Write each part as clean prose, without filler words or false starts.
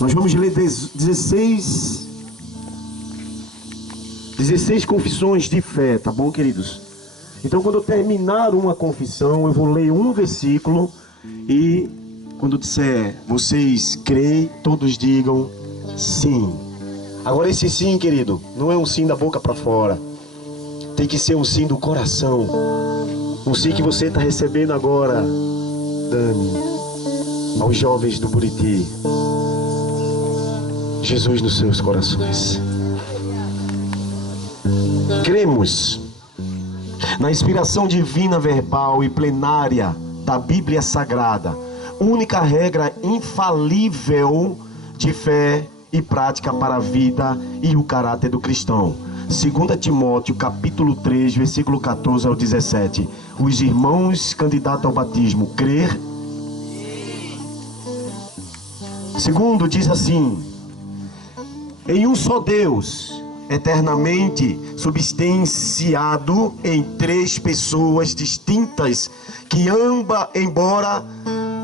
Nós vamos ler 16 confissões de fé, tá bom, queridos? Então, quando eu terminar uma confissão, eu vou ler um versículo e quando disser, vocês creem, todos digam sim. Agora, esse sim, querido, não é um sim da boca para fora. Tem que ser um sim do coração. Um sim que você está recebendo agora, Dani, aos jovens do Buriti. Jesus nos seus corações. Cremos na inspiração divina, verbal e plenária da Bíblia Sagrada, única regra infalível de fé e prática para a vida e o caráter do cristão. 2 Timóteo capítulo 3, versículo 14 ao 17. Os irmãos candidatos ao batismo, crer. Segundo, diz assim: em um só Deus, eternamente substanciado em três pessoas distintas, que ambas, embora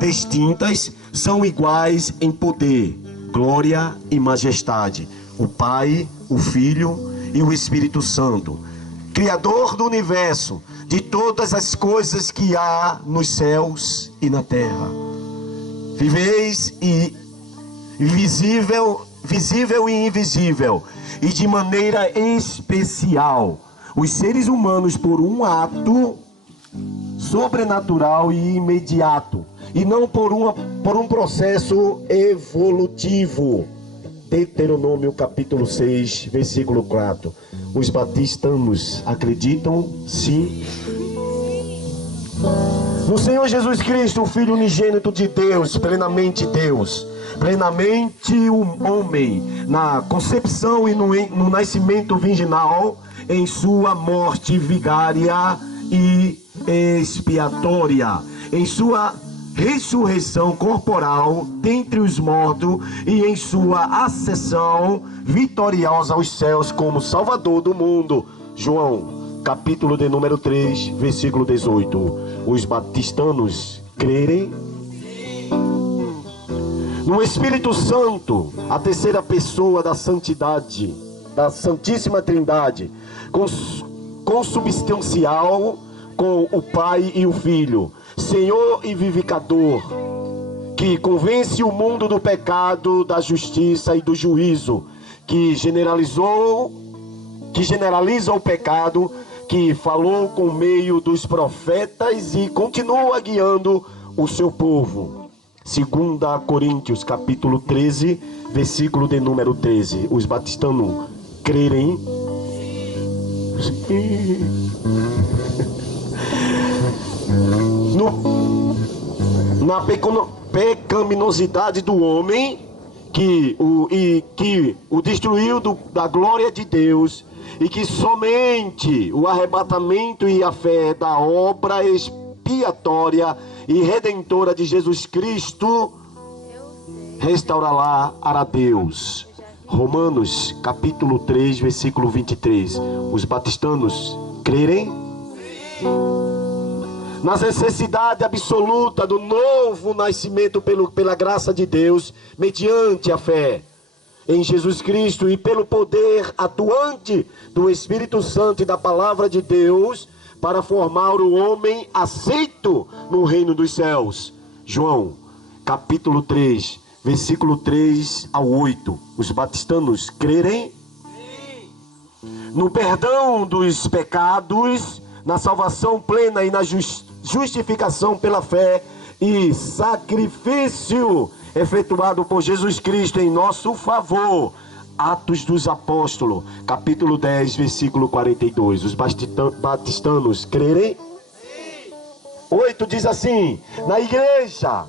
distintas, são iguais em poder, glória e majestade. O Pai, o Filho e o Espírito Santo, Criador do universo, de todas as coisas que há nos céus e na terra, visível e invisível, e de maneira especial, os seres humanos, por um ato sobrenatural e imediato, e não por um processo evolutivo. Deuteronômio capítulo 6, versículo 4. Os batistas acreditam? Sim. No Senhor Jesus Cristo, o Filho unigênito de Deus, plenamente homem, na concepção e no nascimento virginal, em sua morte vigária e expiatória, em sua ressurreição corporal dentre os mortos e em sua ascensão vitoriosa aos céus como Salvador do mundo. João, capítulo de número 3, versículo 18. Os batistanos crerem no Espírito Santo, a terceira pessoa da santidade, da Santíssima Trindade, consubstancial com o Pai e o Filho, Senhor e vivificador, que convence o mundo do pecado, da justiça e do juízo, que generaliza o pecado, que falou com meio dos profetas e continua guiando o seu povo. 2 Coríntios capítulo 13, versículo de número 13. Os batistanos crerem. Na pecaminosidade do homem, que o destruiu da glória de Deus, e que somente o arrebatamento e a fé da obra expiatória e redentora de Jesus Cristo restaurará a Deus. Romanos capítulo 3, versículo 23. Os batistanos crerem na necessidade absoluta do novo nascimento pela graça de Deus, mediante a fé em Jesus Cristo e pelo poder atuante do Espírito Santo e da palavra de Deus, para formar o homem aceito no reino dos céus. João, capítulo 3, versículo 3 ao 8. Os batistanos crerem no perdão dos pecados, na salvação plena e na justificação pela fé e sacrifício efetuado por Jesus Cristo em nosso favor. Atos dos Apóstolos, capítulo 10, versículo 42. Os batistanos crerem? 8 diz assim: na igreja,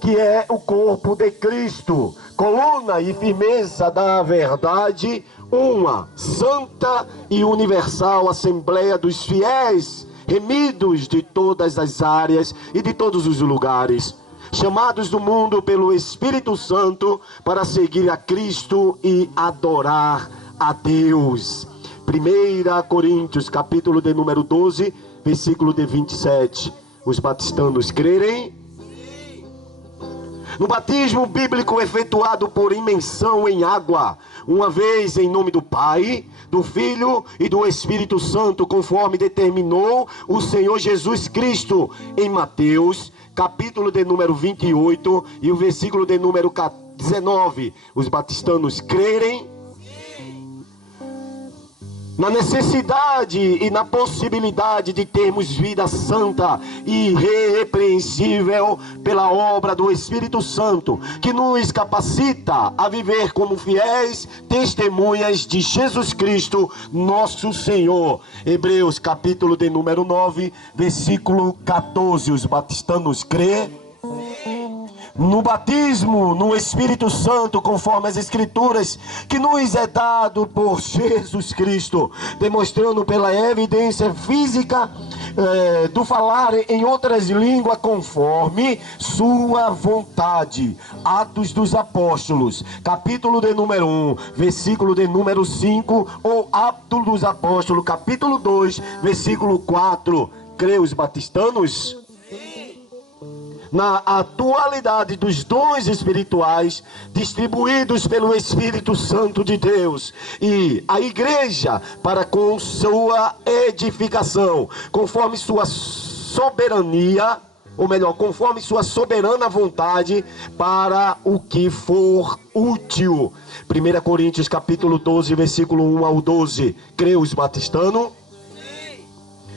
que é o corpo de Cristo, coluna e firmeza da verdade, uma santa e universal assembleia dos fiéis, remidos de todas as áreas e de todos os lugares, chamados do mundo pelo Espírito Santo para seguir a Cristo e adorar a Deus. 1 Coríntios, capítulo de número 12, versículo de 27. Os batistanos crerem No batismo bíblico efetuado por imersão em água, uma vez em nome do Pai, do Filho e do Espírito Santo, conforme determinou o Senhor Jesus Cristo em Mateus, capítulo de número 28 e o versículo de número 19. Os batistanos crerem na necessidade e na possibilidade de termos vida santa e irrepreensível pela obra do Espírito Santo, que nos capacita a viver como fiéis testemunhas de Jesus Cristo, nosso Senhor. Hebreus capítulo de número 9, versículo 14. Os batistanos crêem no batismo, no Espírito Santo, conforme as Escrituras, que nos é dado por Jesus Cristo, demonstrando pela evidência física do falar em outras línguas conforme sua vontade. Atos dos Apóstolos, capítulo de número 1, versículo de número 5, ou Atos dos Apóstolos, capítulo 2, versículo 4. Crê os batistanos? Na atualidade dos dons espirituais distribuídos pelo Espírito Santo de Deus, e a igreja para com sua edificação, conforme sua soberania, ou melhor, conforme sua soberana vontade, para o que for útil. 1 Coríntios capítulo 12, versículo 1 ao 12. Crê os batistanos?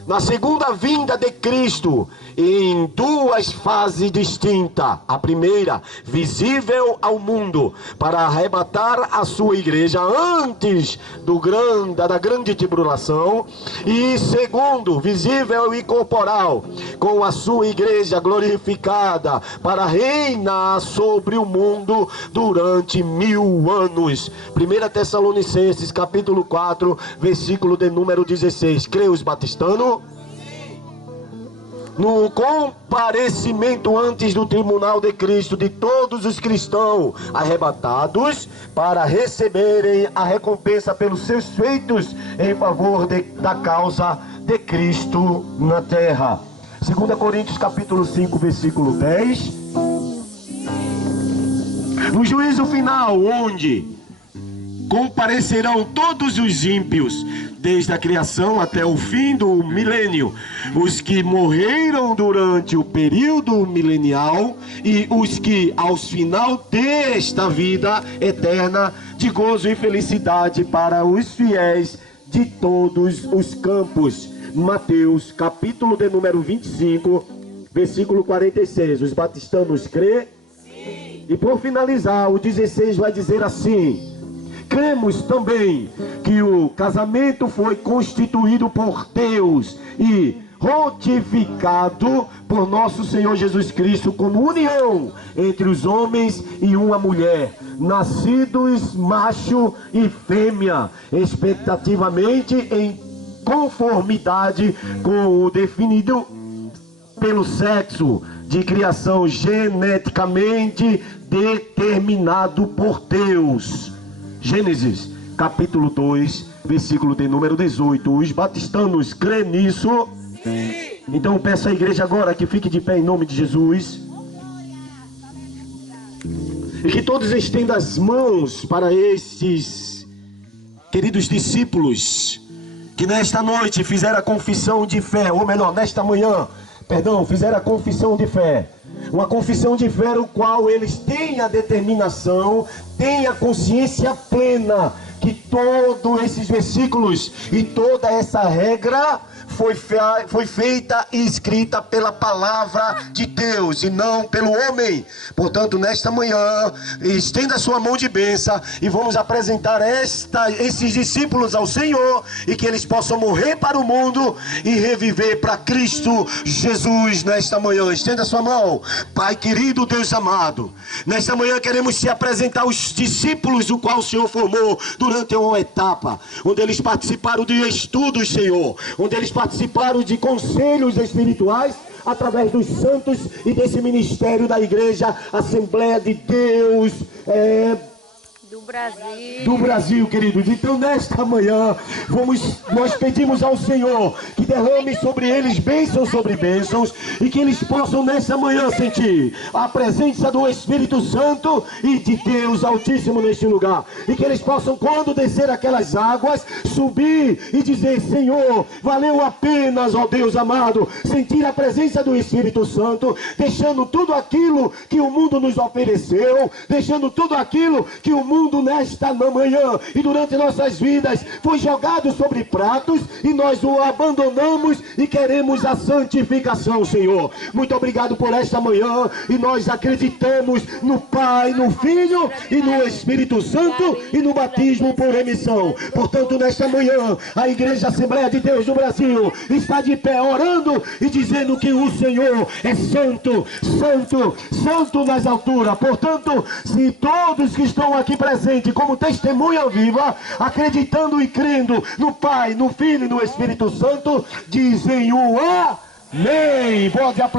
Na segunda vinda de Cristo, em duas fases distintas. A primeira, visível ao mundo, para arrebatar a sua igreja antes da grande tribulação. E segundo, visível e corporal, com a sua igreja glorificada, para reinar sobre o mundo durante 1000 anos. 1 Tessalonicenses capítulo 4, versículo de número 16. Crê os batistanos? No comparecimento antes do tribunal de Cristo de todos os cristãos arrebatados, para receberem a recompensa pelos seus feitos em favor da causa de Cristo na terra. 2 Coríntios capítulo 5, versículo 10. No juízo final, onde comparecerão todos os ímpios, desde a criação até o fim do milênio, os que morreram durante o período milenial e os que, ao final desta vida eterna, de gozo e felicidade para os fiéis de todos os campos. Mateus, capítulo de número 25, versículo 46. Os batistanos crê? Sim. E por finalizar, o 16 vai dizer assim: cremos também que o casamento foi constituído por Deus e ratificado por nosso Senhor Jesus Cristo como união entre os homens e uma mulher, nascidos macho e fêmea, expectativamente em conformidade com o definido pelo sexo de criação geneticamente determinado por Deus. Gênesis, capítulo 2, versículo de número 18. Os batistanos crêem nisso? Sim. Então peço à igreja agora que fique de pé em nome de Jesus. E que todos estendam as mãos para esses queridos discípulos que nesta noite fizeram a confissão de fé, ou melhor, nesta manhã, fizeram a confissão de fé. Uma confissão de fé no qual eles têm a determinação, têm a consciência plena que todos esses versículos e toda essa regra foi feita e escrita pela palavra de Deus e não pelo homem. Portanto, nesta manhã, estenda a sua mão de bênção e vamos apresentar esses discípulos ao Senhor, e que eles possam morrer para o mundo e reviver para Cristo Jesus nesta manhã. Estenda a sua mão. Pai querido, Deus amado, nesta manhã queremos te apresentar os discípulos do qual o Senhor formou durante uma etapa, onde eles participaram de estudos, Senhor, onde eles participaram de conselhos espirituais, através dos santos e desse ministério da igreja, Assembleia de Deus, do Brasil, queridos. Então, nesta manhã, nós pedimos ao Senhor que derrame sobre eles bênçãos sobre bênçãos e que eles possam, nesta manhã, sentir a presença do Espírito Santo e de Deus Altíssimo neste lugar. E que eles possam, quando descer aquelas águas, subir e dizer: Senhor, valeu a pena, ó Deus amado, sentir a presença do Espírito Santo, deixando tudo aquilo que o mundo nos ofereceu, deixando tudo aquilo que o mundo nesta manhã e durante nossas vidas foi jogado sobre pratos, e nós o abandonamos e queremos a santificação, Senhor. Muito obrigado por esta manhã, e nós acreditamos no Pai, no Filho e no Espírito Santo e no batismo por remissão. Portanto, nesta manhã, a Igreja Assembleia de Deus do Brasil está de pé orando e dizendo que o Senhor é santo, santo, santo nas alturas. Portanto, se todos que estão aqui presentes como testemunha viva, acreditando e crendo no Pai, no Filho e no Espírito Santo, dizem o amém. Pode aplaudir.